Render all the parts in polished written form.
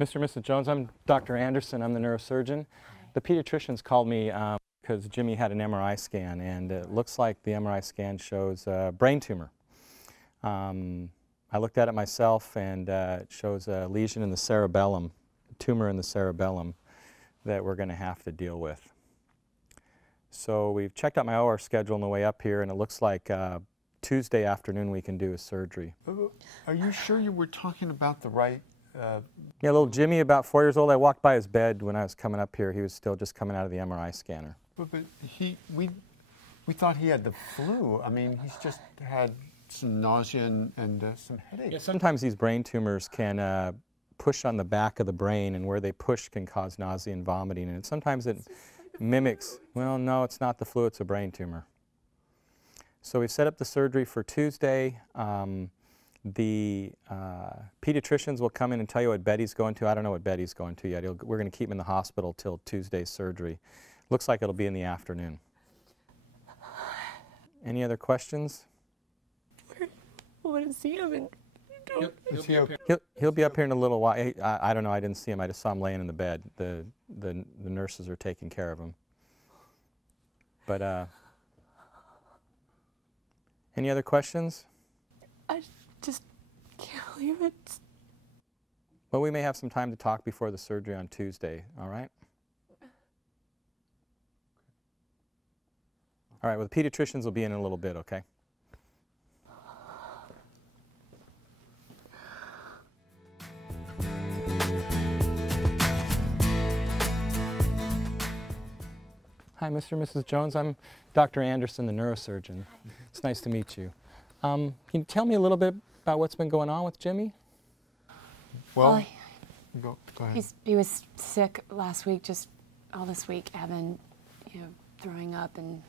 Mr. and Mrs. Jones, I'm Dr. Anderson. I'm the neurosurgeon. The pediatricians called me because Jimmy had an MRI scan, and it looks like the MRI scan shows a brain tumor. I looked at it myself, and it shows a lesion in the cerebellum, a tumor in the cerebellum that we're going to have to deal with. So we've checked out my OR schedule on the way up here, and it looks like Tuesday afternoon we can do a surgery. Are you sure you were talking about the right? Yeah, little Jimmy, about 4 years old. I walked by his bed when I was coming up here. He was still just coming out of the MRI scanner. But we thought he had the flu. I mean, he's just had some nausea and some headaches. Yeah, sometimes these brain tumors can push on the back of the brain, and where they push can cause nausea and vomiting. And sometimes it mimics, well, no, it's not the flu, it's a brain tumor. So we've set up the surgery for Tuesday. The pediatricians will come in and tell you what bed he's going to. I don't know what bed he's going to yet. We're going to keep him in the hospital till Tuesday's surgery. Looks like it'll be in the afternoon. Any other questions? I want to see him. And He'll be up here in a little while. I don't know. I didn't see him. I just saw him laying in the bed. The nurses are taking care of him. But any other questions? I just can't believe it. Well, we may have some time to talk before the surgery on Tuesday, all right? All right, well, the pediatricians will be in a little bit, okay? Hi, Mr. and Mrs. Jones. I'm Dr. Anderson, the neurosurgeon. It's nice to meet you. Can you tell me a little bit about what's been going on with Jimmy? Well, go ahead. He was sick last week, just all this week, having, throwing up and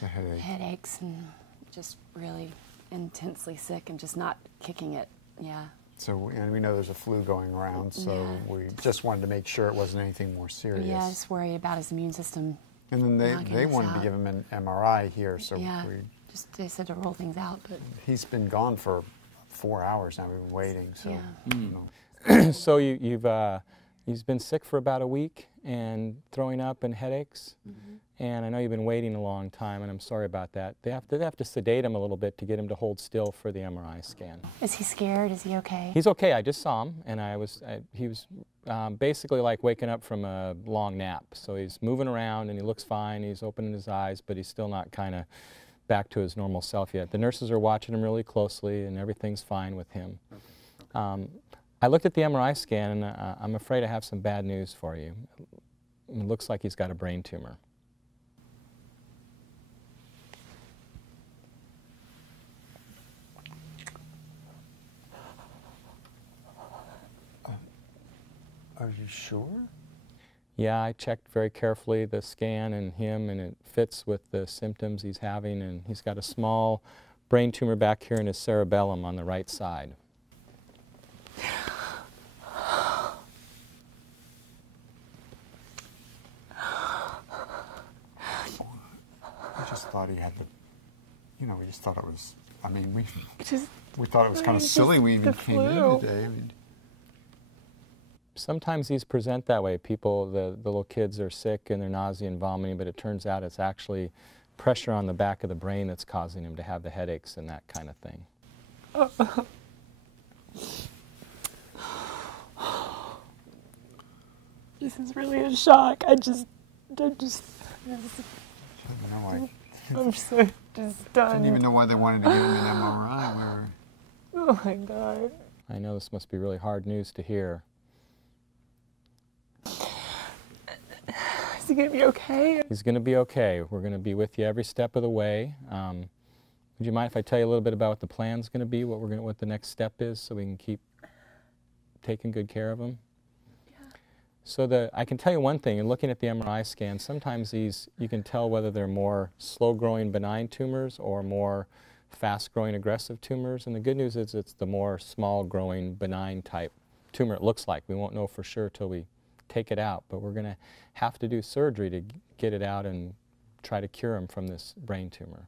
headaches, and just really intensely sick and just not kicking it. Yeah. So, and we know there's a flu going around, so we just wanted to make sure it wasn't anything more serious. Yeah, just worried about his immune system. And then they wanted to give him an MRI here, so they said to roll things out, but he's been gone for 4 hours now. We've been waiting, so. Yeah. So he's been sick for about a week and throwing up and headaches, and I know you've been waiting a long time, and I'm sorry about that. They have to sedate him a little bit to get him to hold still for the MRI scan. Is he scared? Is he okay? He's okay. I just saw him, and he was basically like waking up from a long nap. So he's moving around, and he looks fine. He's opening his eyes, but he's still not kind of back to his normal self yet. The nurses are watching him really closely, and everything's fine with him. I looked at the MRI scan, and I'm afraid I have some bad news for you. It looks like he's got a brain tumor. Are you sure? Yeah, I checked very carefully the scan and him, and it fits with the symptoms he's having, and he's got a small brain tumor back here in his cerebellum on the right side. I just thought he had the, we just thought it was, I mean, we thought it was kind of silly we even came in today. I mean, sometimes these present that way. People, the little kids are sick and they're nausea and vomiting, but it turns out it's actually pressure on the back of the brain that's causing them to have the headaches and that kind of thing. This is really a shock. I'm so just done. I didn't even know why they wanted to give him an MRI. Oh my God. I know this must be really hard news to hear. Is he going to be okay? He's going to be okay. We're going to be with you every step of the way. Would you mind if I tell you a little bit about what the plan's going to be, what the next step is, so we can keep taking good care of him? Yeah. So I can tell you one thing, in looking at the MRI scan, sometimes you can tell whether they're more slow-growing benign tumors or more fast-growing aggressive tumors. And the good news is it's the more small-growing benign type tumor it looks like. We won't know for sure till we take it out, but we're going to have to do surgery to get it out and try to cure him from this brain tumor.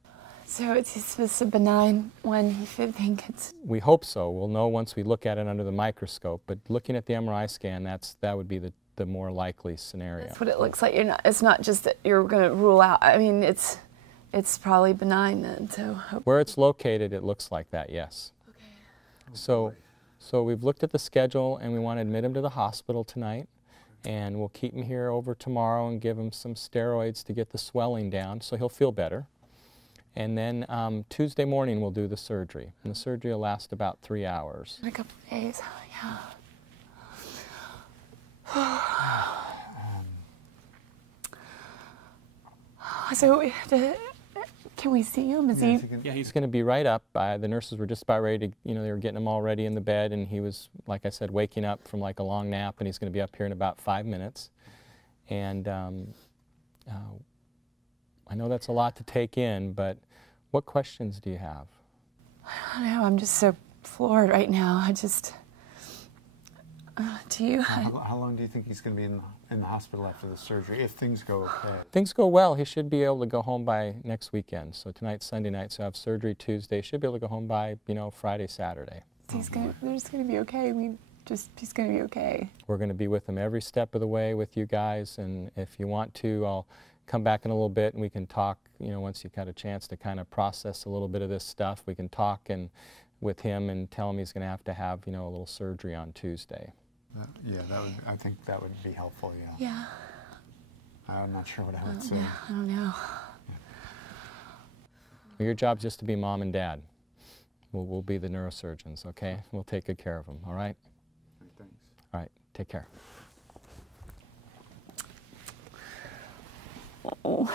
So it's just a benign one, you should think it's... We hope so. We'll know once we look at it under the microscope, but looking at the MRI scan, that would be the more likely scenario. That's what it looks like. It's not just that you're going to rule out, I mean, it's probably benign then, so... Where it's located, it looks like that, yes. Okay. So we've looked at the schedule, and we want to admit him to the hospital tonight, and we'll keep him here over tomorrow and give him some steroids to get the swelling down so he'll feel better. And then Tuesday morning we'll do the surgery, and the surgery will last about 3 hours. In a couple of days, yeah. So, can we see him? Is he? Yeah, he's going to be right up. The nurses were just about ready to, they were getting him all ready in the bed, and he was, like I said, waking up from like a long nap, and he's going to be up here in about 5 minutes. And I know that's a lot to take in, but what questions do you have? I don't know, I'm just so floored right now. Do you? How long do you think he's going to be in the hospital after the surgery, if things go okay? If things go well, he should be able to go home by next weekend. So tonight's Sunday night, so I have surgery Tuesday. Should be able to go home by, Friday, Saturday. They're just going to be okay. He's going to be okay. We're going to be with him every step of the way with you guys, and if you want to, I'll come back in a little bit and we can talk, once you've got a chance to kind of process a little bit of this stuff, we can talk with him and tell him he's going to have, a little surgery on Tuesday. Yeah, I think that would be helpful, yeah. Yeah. I'm not sure what I would say. Yeah, I don't know. Well, your job's just to be mom and dad. We'll be the neurosurgeons, okay? We'll take good care of them, all right? Thanks. All right, take care. Oh.